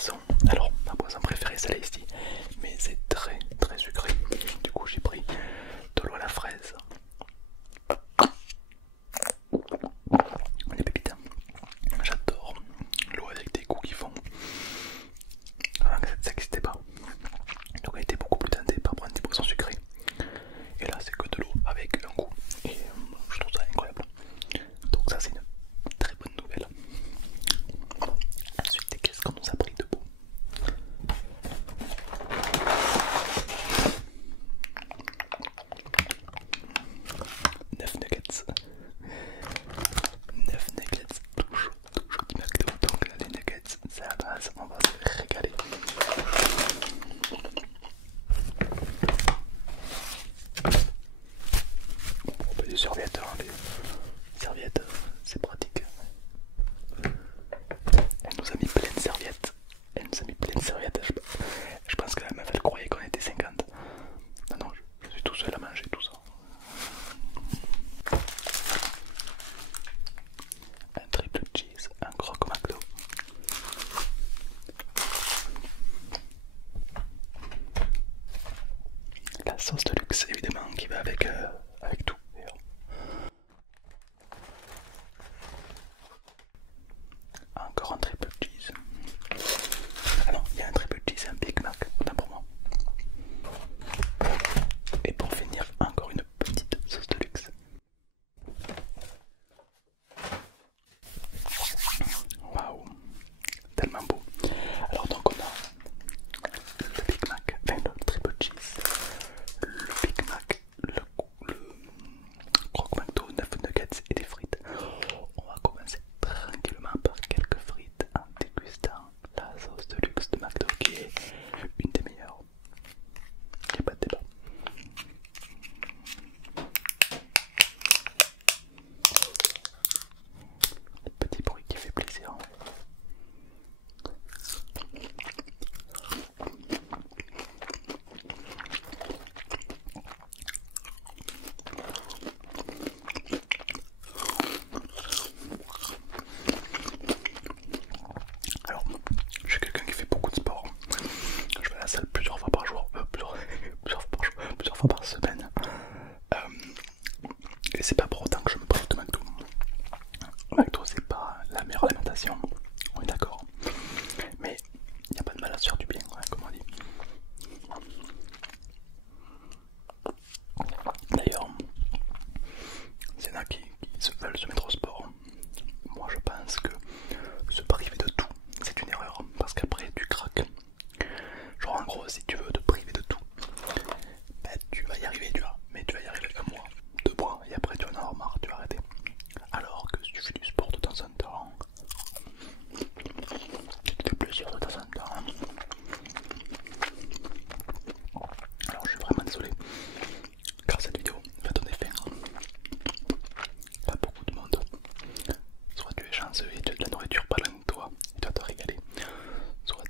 boisson. Alors, ma boisson préférée c'est l'ice tea, mais c'est très très sucré. Du coup, j'ai pris de l'eau à la fraise. Les pépites, j'adore l'eau avec des goûts qui font. Avant que ça n'existait pas. Donc, elle était beaucoup plus tentée par prendre des boissons sucrées. Et là, c'est que de l'eau avec un goût. Et je trouve ça incroyable. Donc, ça, c'est une très bonne nouvelle. Ensuite, qu'est-ce qu'on nous a pris de beau? 9 nuggets. 9 nuggets tout chaud du McDo. Donc là, les nuggets, c'est la base, on va se régaler. On peut des serviettes, hein, les serviettes, c'est pratique. Elle nous a mis plein de serviettes. Elle nous a mis plein de serviettes. Je pense que la meuf elle croyait qu'on était 50. Non, non, je suis tout seul à manger tout ça. Un triple cheese, un croque McDo. La sauce de luxe évidemment qui va avec tout. Encore un triple cheese. Ah non, il y a un triple cheese et un Big Mac, autant pour moi. Et pour finir, encore une petite sauce de luxe. Waouh, tellement beau. Alors donc on a le Big Mac, enfin le triple cheese, le Big Mac, le croque McDo, 9 nuggets et des frites. On va commencer tranquillement par quelques frites en dégustant la sauce de luxe de McDo qui est une des meilleures. Il n'y a pas de débat. Petit bruit qui fait plaisir. Alors, je suis quelqu'un qui fait beaucoup de sport. Je vais à la salle plusieurs fois par jour, plusieurs fois par semaine. Et c'est pas pour autant que je me prive de McDo. McDo c'est pas la meilleure alimentation, on est d'accord. Mais il n'y a pas de mal à se faire du bien, ouais, comme on dit. D'ailleurs, s'il y en a qui veulent se mettre au sport, moi je pense que se priver de tout, c'est une erreur. Parce qu'après tu craques. Genre en gros, si tu veux te priver de tout, ben, tu vas y arriver, tu vois. Mais tu vas y arriver un mois, 2 mois, et après tu vas en avoir marre, tu vas arrêter. Alors que si tu fais du sport de temps en temps, tu te fais plaisir de temps en temps. Alors je suis vraiment désolé, car cette vidéo va donner faim. Pas beaucoup de monde. Soit tu es chanceux et tu as de la nourriture pas loin de toi et tu vas te régaler. Soit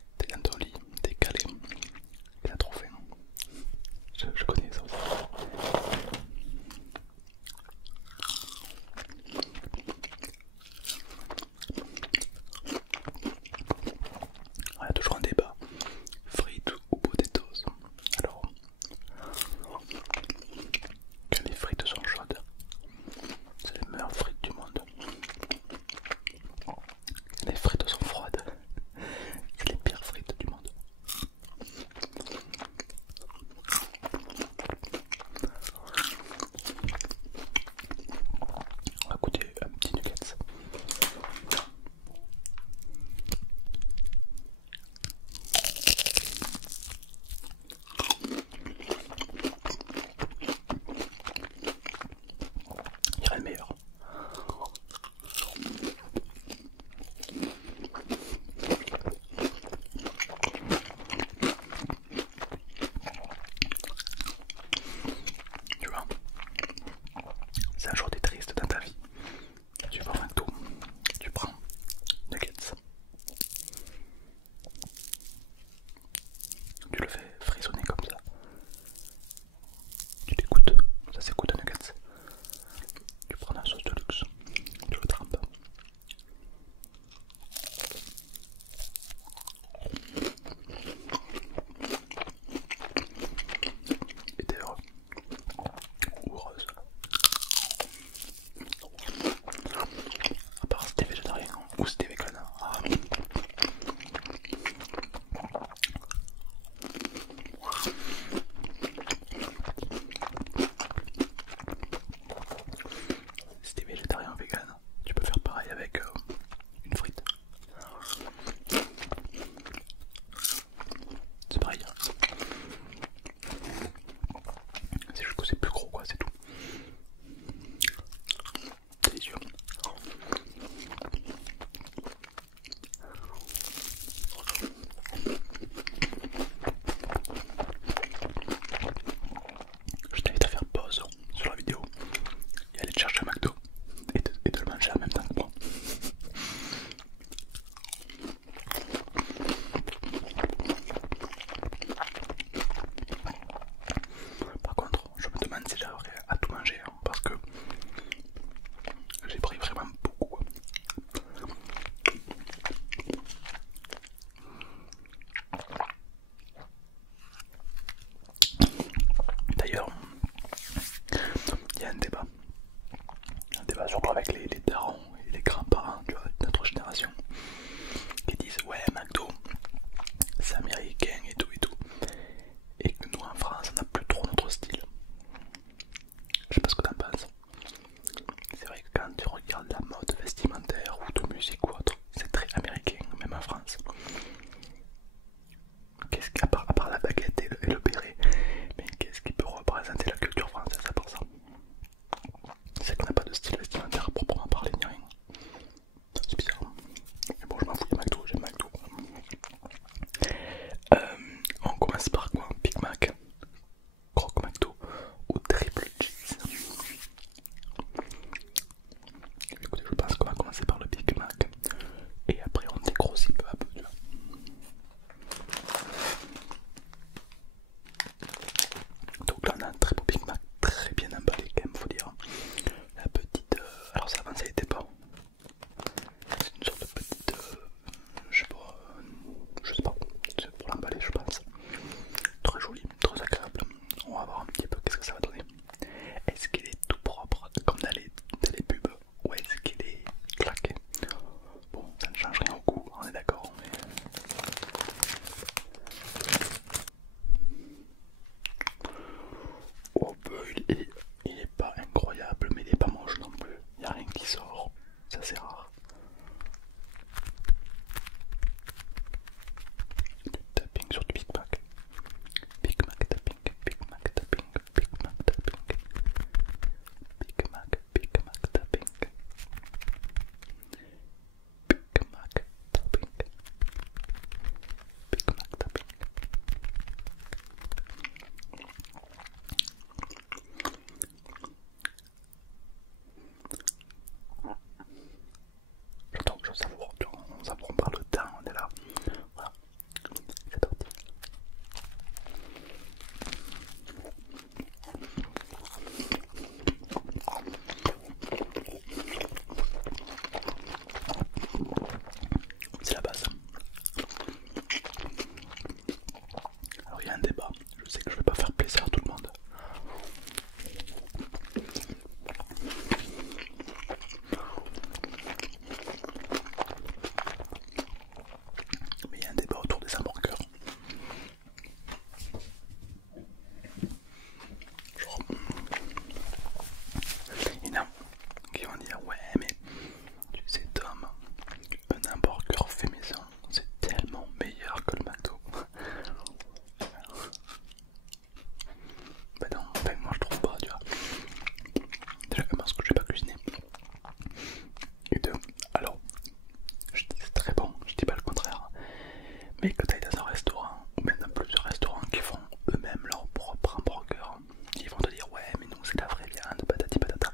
Mais que tu ailles dans un restaurant, ou même dans plusieurs restaurants qui font eux-mêmes leur propre hamburger, ils vont te dire ouais mais non c'est la vraie viande, patati patata.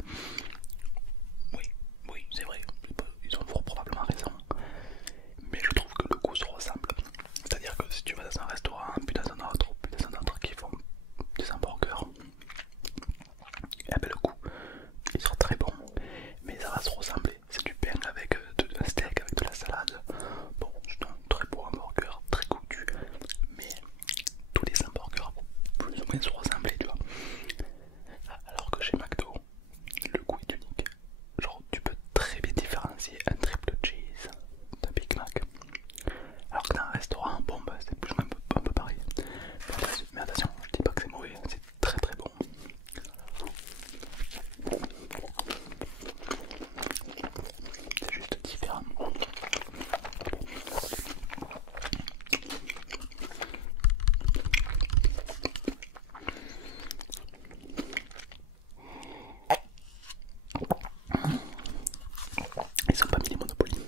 Oui, oui c'est vrai, ils ont probablement raison. Mais je trouve que le goût se ressemble. C'est-à-dire que si tu vas dans un restaurant, puis dans un autre, puis dans un autre qui font des hamburgers, et ben le goût il sera très bon, mais ça va se ressembler. C'est du pain avec un steak avec de la salade. Bon, c'est un très beau hamburger, très goûtu, mais tous les hamburgers vont plus ou moins se ressembler, tu vois. Alors que chez McDo, le goût est unique. Genre, tu peux très bien différencier un triple cheese d'un Big Mac. Alors que dans un restaurant, bon, bah, c'est plus ou moins un peu pareil. Mais attention, je dis pas que c'est mauvais, c'est très très bon. C'est juste différent. Ils ont pas mis les Monopoly.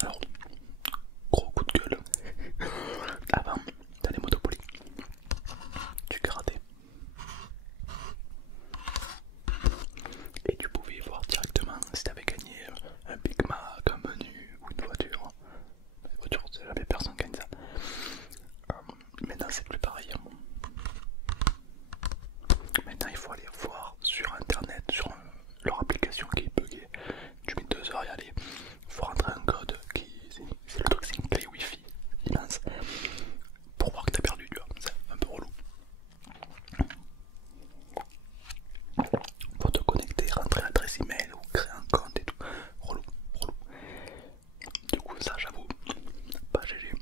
Alors, gros coup de gueule. Avant, dans les Monopoly, tu grattais. Et tu pouvais voir directement si tu avais gagné un Big Mac, un menu ou une voiture. Une voiture, c'est jamais personne gagne ça. Maintenant, c'est plus pareil. Maintenant, il faut aller voir sur internet, sur leur application qui est buggée. Tu mets 2 heures à y aller. Il faut rentrer un code qui. C'est le truc, c'est une clé wifi immense pour voir que t'as perdu, tu vois. C'est un peu relou. Faut te connecter, rentrer l'adresse email ou créer un compte et tout. Relou, relou. Du coup, ça, j'avoue, pas GG.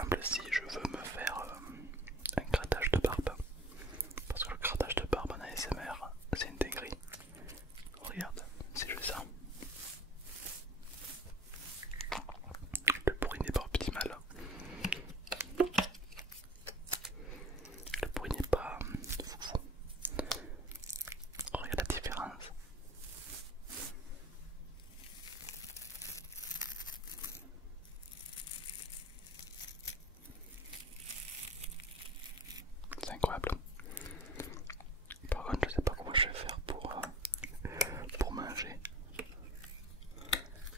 exemple, si je veux me faire un grattage de barbe, parce que le grattage de barbe en ASMR, c'est une dinguerie. Regarde, si je fais ça, le bruit n'est pas optimal. Le bruit n'est pas foufou. Regarde la différence. C'est incroyable. Par contre, je sais pas comment je vais faire pour manger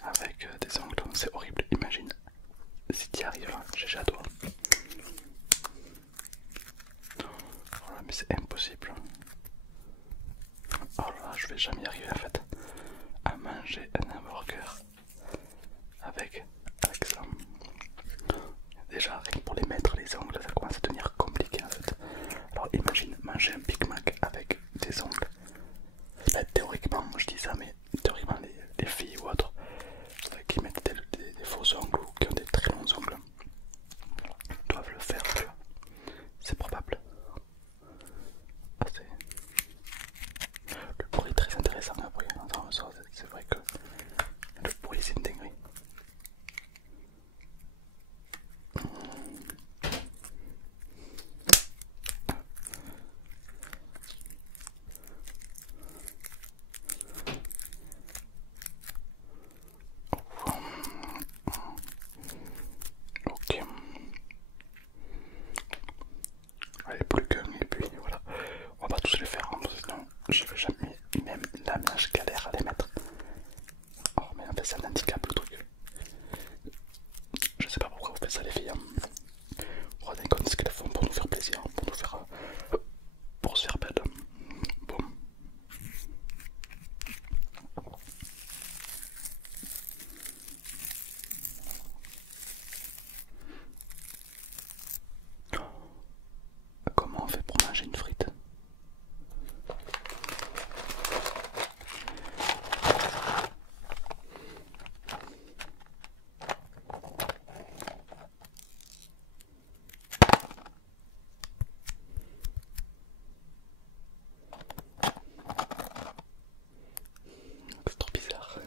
avec des ongles. C'est horrible. Imagine si tu y arrives, j'ai à toi. Voilà, mais c'est impossible. Oh là là, je vais jamais y arriver en fait à manger un hamburger avec ça. Déjà, rien que pour les mettre les ongles, ça commence à devenir compliqué en fait. Alors imagine manger un Big Mac avec des ongles. Là, théoriquement, moi je dis ça, mais théoriquement les filles ou autres qui mettent des faux ongles ou qui ont des très longs ongles doivent le faire, tu vois. C'est probable. Ah, le bruit est très intéressant après. C'est vrai que le bruit c'est une dinguerie. Ok. Allez, plus qu'un et puis voilà. On va pas tous les faire, hein, sinon je vais jamais. Même la mienne, je galère à les mettre. Oh, mais en fait, c'est un handicap le truc. Je sais pas pourquoi vous faites ça, les filles. Hein. Vous vous rendez compte de ce qu'elles font pour nous faire plaisir, pour nous faire. Pour se faire belle. Bon. Comment on fait pour manger une frite? C'est trop bizarre.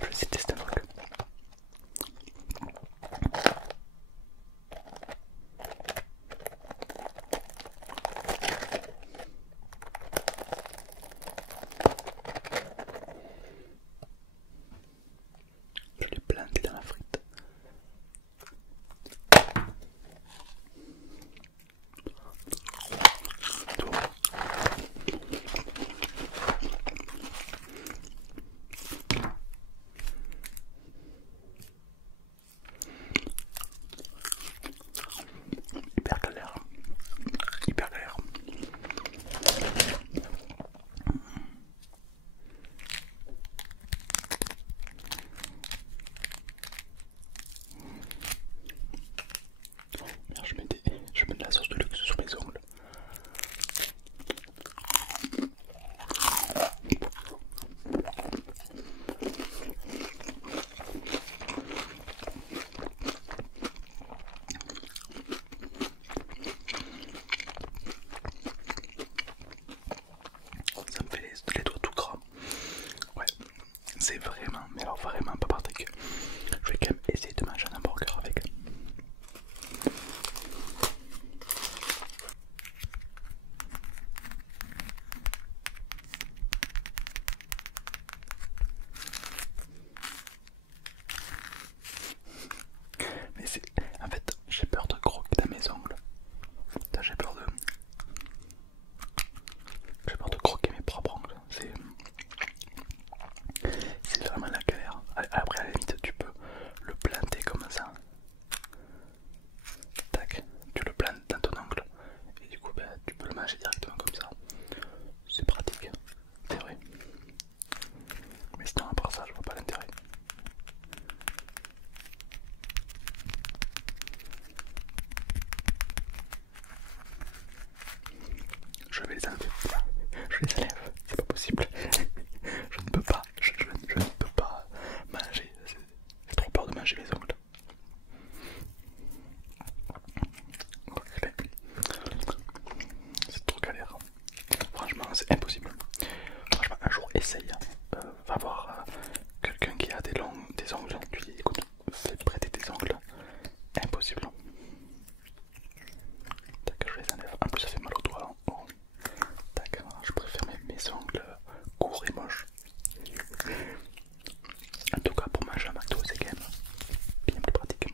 Je vais essayer de tester un truc. Je l'ai planté dans la frite. Hyper galère. Hyper galère. Merde, je mets de la sauce de luxe sur mes ongles. Ça me fait les doigts tout gras. Ouais, c'est vraiment, mais alors vraiment pas pratique. Je vais quand même essayer de manger un hamburger avec. Mais c'est. En fait, j'ai peur de croquer dans mes ongles. J'ai peur de. J'ai peur de croquer mes propres ongles. C'est vraiment la galère. Après, à la limite, tu peux le planter comme ça. Tac, tu le plantes dans ton ongle. Et du coup, ben, tu peux le manger directement comme ça. C'est pratique, c'est vrai. Mais sinon, à part ça, je vois pas l'intérêt. les enlever. Je les enlève, c'est pas possible. Je ne peux pas, je ne peux pas manger. J'ai trop peur de manger les ongles. C'est trop galère. Franchement, c'est impossible. Franchement, un jour, essaye. Va voir quelqu'un qui a des ongles. Tu dis, écoute, fais prêter tes ongles. Impossible. Tac, je les enlève. En plus, ça fait mal aux doigts. Oh. Tac, je préfère mes ongles courts et moches. En tout cas, pour manger un McDo, c'est quand même bien plus pratique.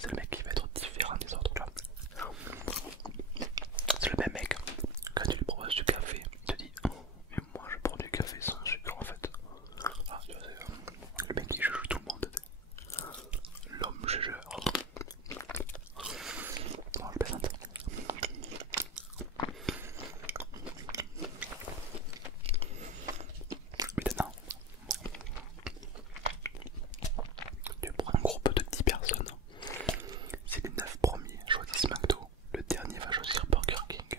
c'est le mec qui va être différent des autres, tu vois. C'est le même mec, quand tu lui proposes du café, il te dit oh, mais moi je prends du café sans sucre en fait. Ah, tu vois, c'est le mec qui juge tout le monde, l'homme jugeur. Bon, je plaisante. Maintenant, tu prends un groupe de 10 personnes. Si les 9 premiers choisissent McDo, le dernier va choisir Burger King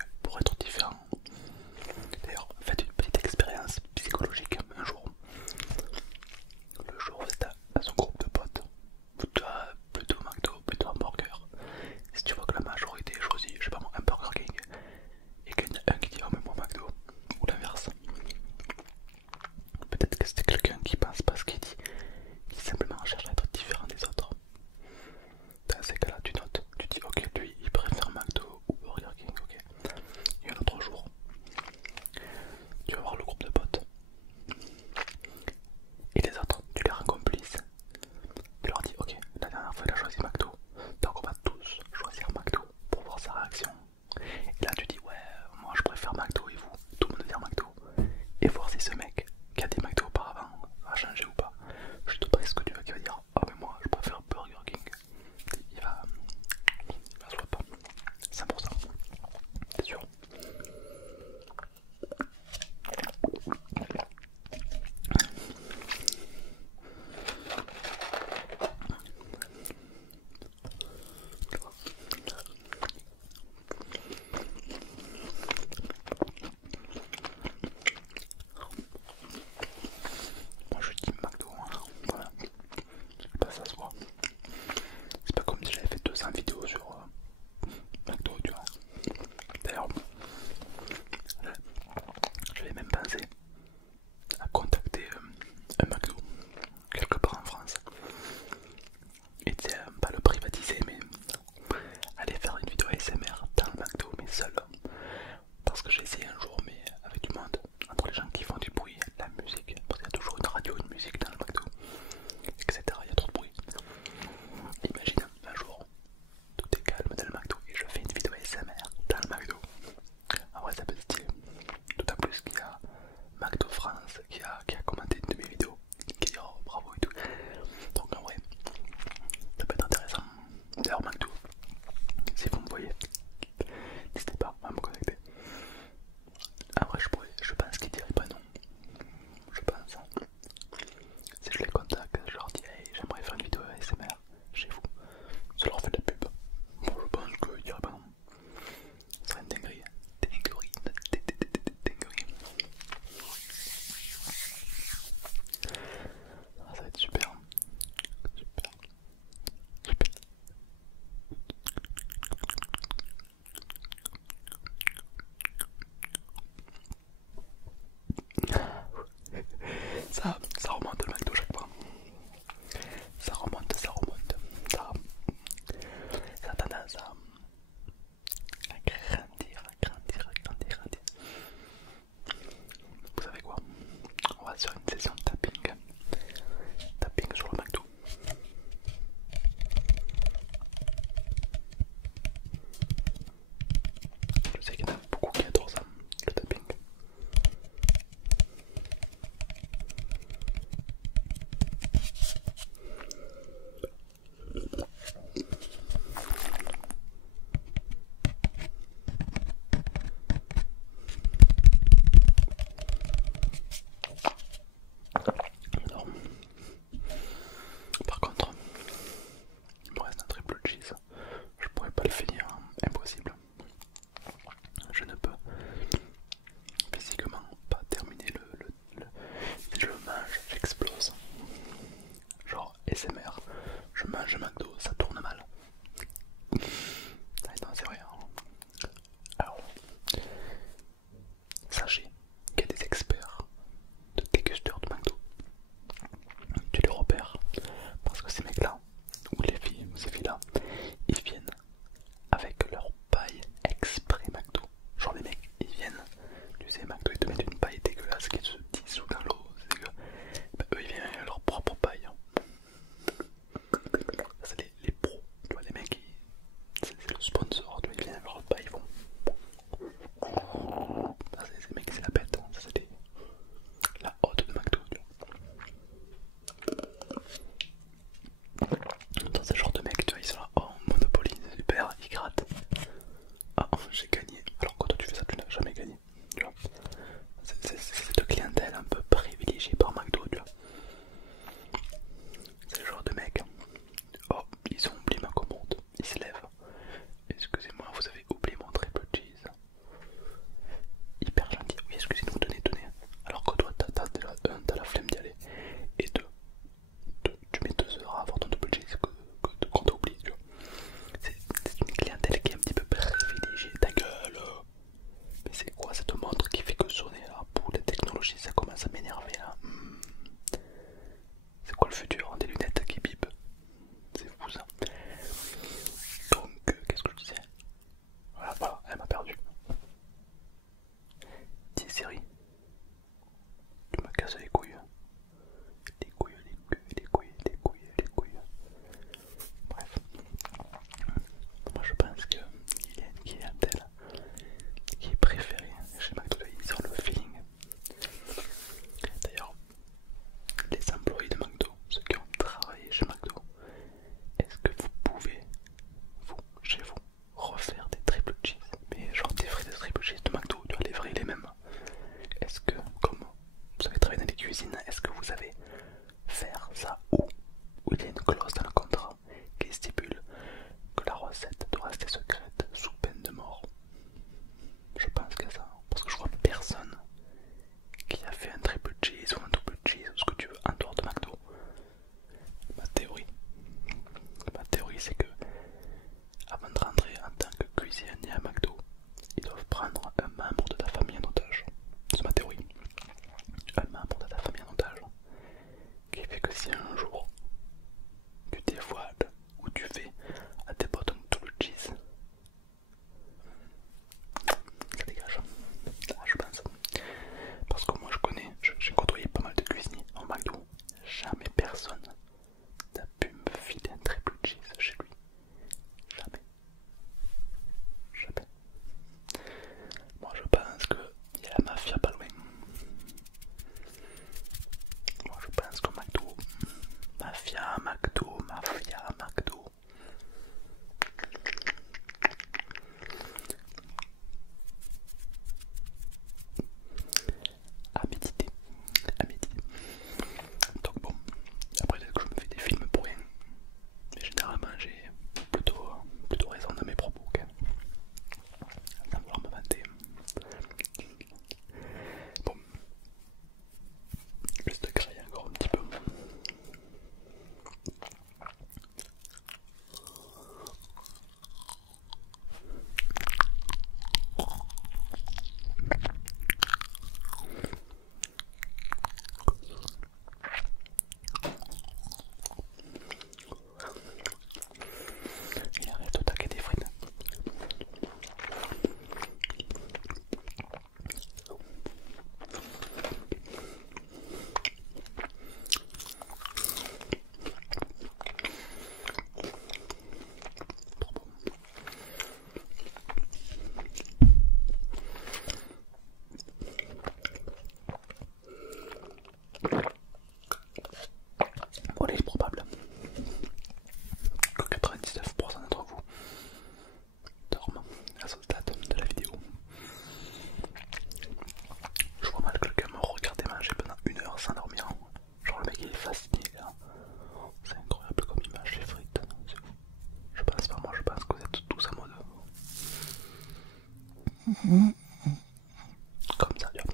Comme ça, tu vois.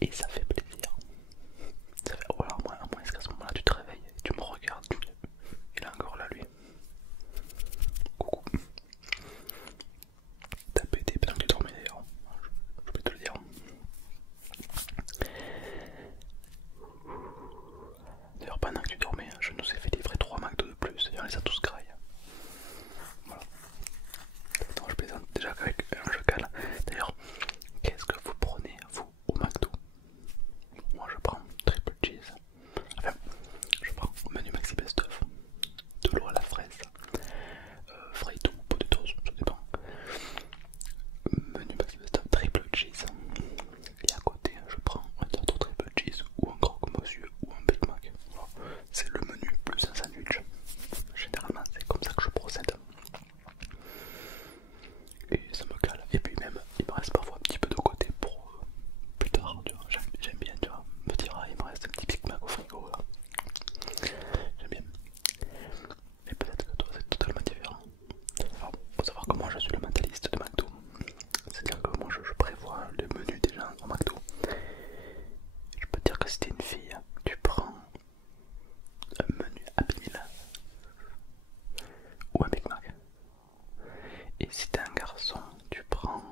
Et ça fait plaisir. Ça fait, voilà, à moins qu'à ce moment-là tu te réveilles et tu me regardes, tu me dis, il est encore là lui. Coucou. T'as pété pendant que tu dormais d'ailleurs, je peux te le dire. D'ailleurs pendant que tu dormais, je nous ai fait livrer 3 McDo de plus et on les a tous graillés. Voilà. Attends, je plaisante déjà qu'avec un jocal. D'ailleurs, qu'est-ce que vous prenez vous au McDo? Moi je prends triple cheese. Enfin, je prends menu maxi best-of, de l'eau à la fraise, frites ou pot de toast, ça dépend. Menu maxi best-of triple cheese. Et à côté, je prends un tartre triple cheese ou un croque-monsieur ou un Big Mac. Voilà. C'est le menu plus un sandwich. Généralement, c'est comme ça que je procède. Et ça me cale. Et puis même, il me reste parfois un petit peu de côté pour plus tard, tu vois. J'aime bien, tu vois, me dire, ah, il me reste un petit Big Mac au frigo, là. J'aime bien. Mais peut-être que toi, c'est totalement différent. Alors, faut savoir que moi, je suis le mentaliste de McDo. C'est-à-dire que moi, je prévois le menu déjà au McDo. Je peux te dire que si t'es une fille, tu prends un menu Happy Meal ou un Big Mac. Et si t'es un garçon, tu prends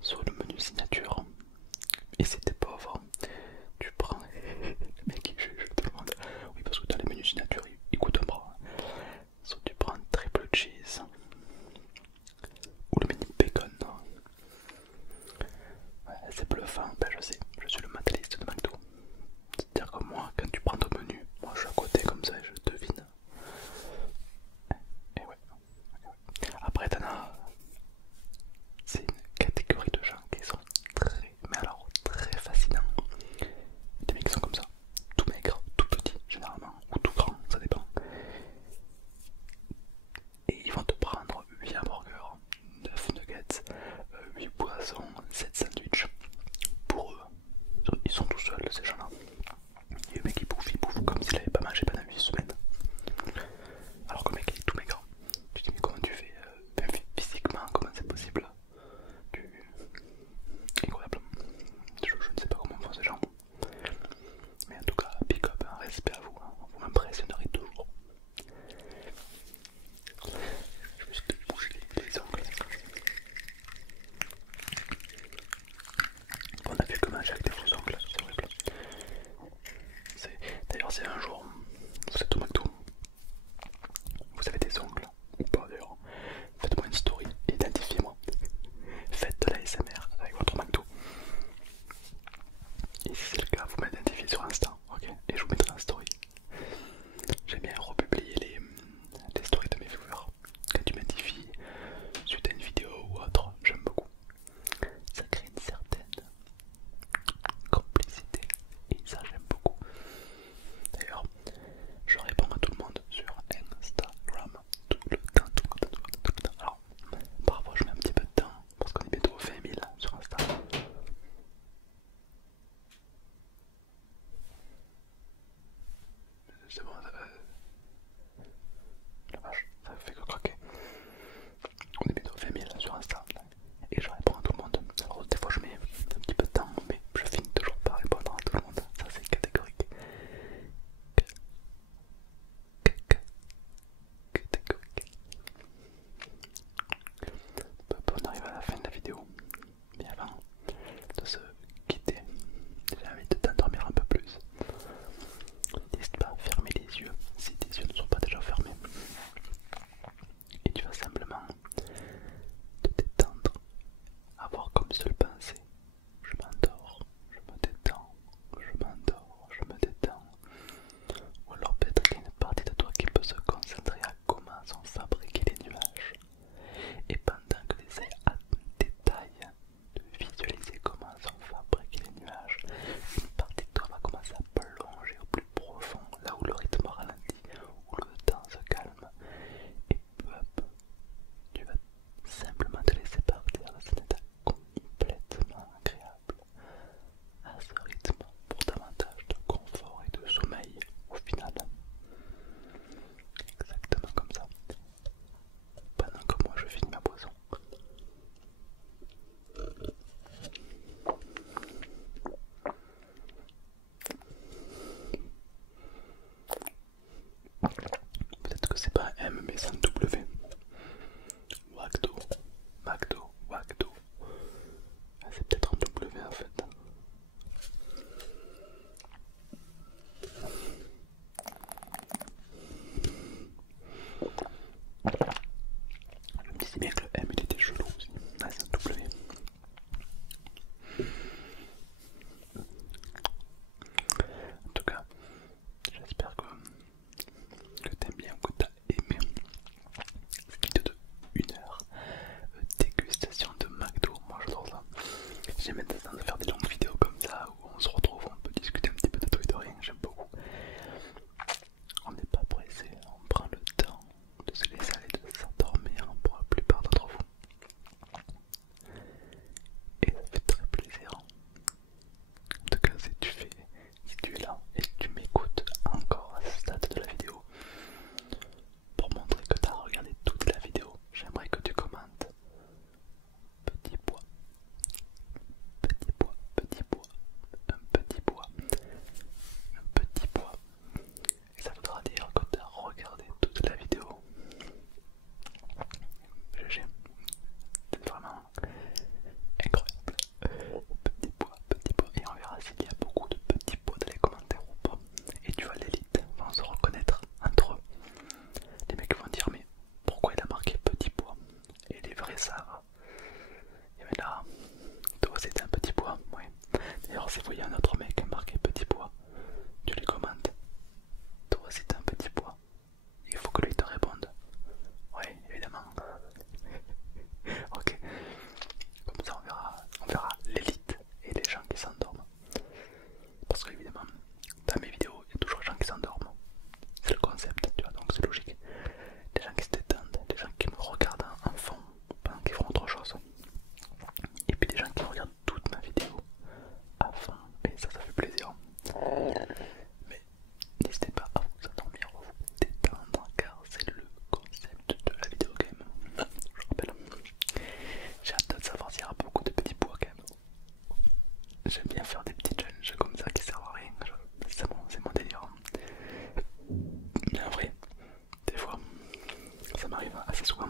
soit le menu signature. Et si t'es pauvre, tu prends. Le mec, je te demande. Oui, parce que dans les menus signature, ils coûtent un bras. Soit tu prends un triple cheese, m'arrive assez souvent.